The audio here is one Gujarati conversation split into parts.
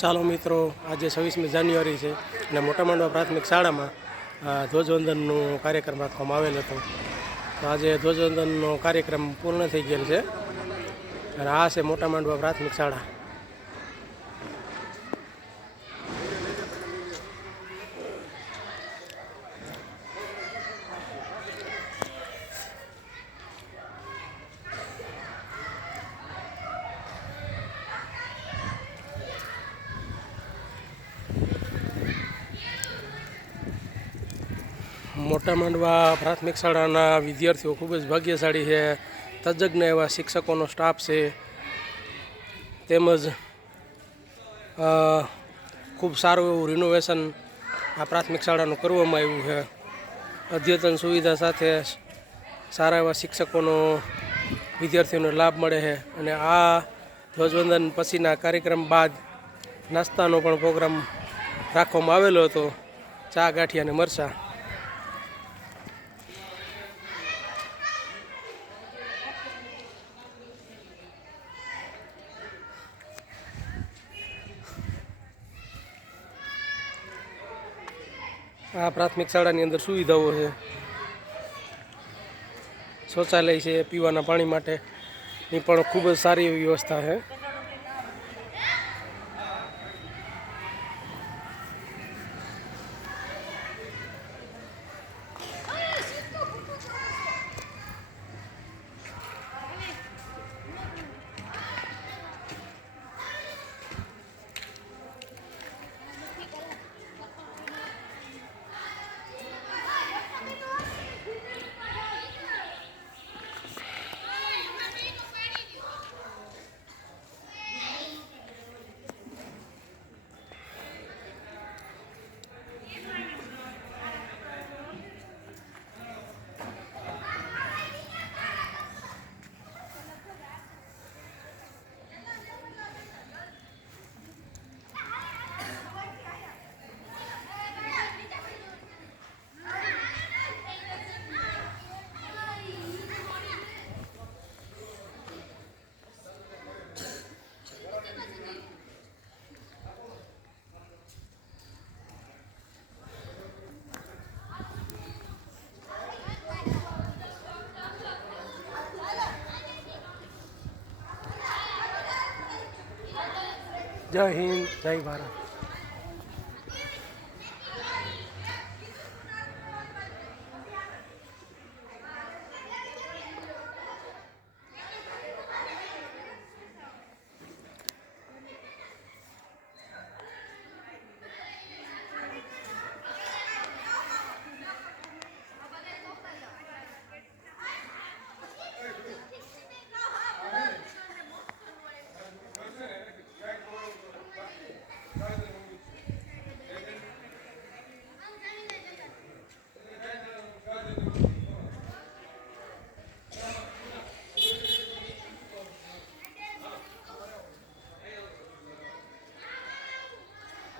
ચાલો મિત્રો, આજે 26મી જાન્યુઆરી છે અને મોટા માંડવા પ્રાથમિક શાળામાં ધ્વજવંદનનો કાર્યક્રમ રાખવામાં આવેલ હતો. તો આજે ધ્વજવંદનનો કાર્યક્રમ પૂર્ણ થઈ ગયેલ છે અને આ છે મોટા માંડવા પ્રાથમિક શાળા. મોટા માંડવા પ્રાથમિક શાળાના વિદ્યાર્થીઓ ખૂબ જ ભાગ્યશાળી છે. તજજ્ઞ એવા શિક્ષકોનો સ્ટાફ છે, તેમજ ખૂબ સારું એવું રિનોવેશન આ પ્રાથમિક શાળાનું કરવામાં આવ્યું છે. અદ્યતન સુવિધા સાથે સારા એવા શિક્ષકોનો વિદ્યાર્થીઓને લાભ મળે છે. અને આ ધ્વજવંદન પછીના કાર્યક્રમ બાદ નાસ્તાનો પણ પ્રોગ્રામ રાખવામાં આવેલો હતો, ચા ગાંઠિયા અને મરચાં. આ પ્રાથમિક શાળાની અંદર સુવિધાઓ છે, શૌચાલય છે, પીવાના પાણી માટેની પણ ખૂબ જ સારી એવી વ્યવસ્થા છે. જય હિન્દ, જય ભારત.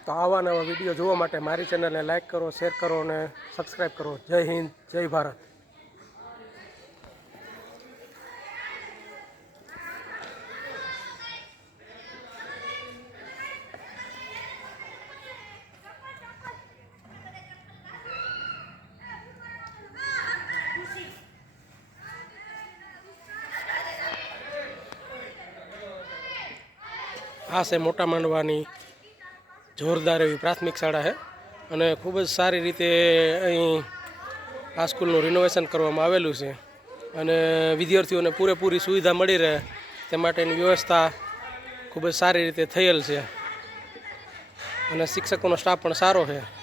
તો આવા નવા વિડીયો જોવા માટે મારી ચેનલને લાઈક કરો, શેર કરો અને સબસ્ક્રાઈબ કરો. જય હિન્દ, જય ભારત. આ છે મોટા માંડવાની જોરદાર એવી પ્રાથમિક શાળા છે અને ખૂબ જ સારી રીતે અહીં આ સ્કૂલનું રિનોવેશન કરવામાં આવેલું છે અને વિદ્યાર્થીઓને પૂરેપૂરી સુવિધા મળી રહે તે માટેની વ્યવસ્થા ખૂબ જ સારી રીતે થયેલ છે અને શિક્ષકોનો સ્ટાફ પણ સારો છે.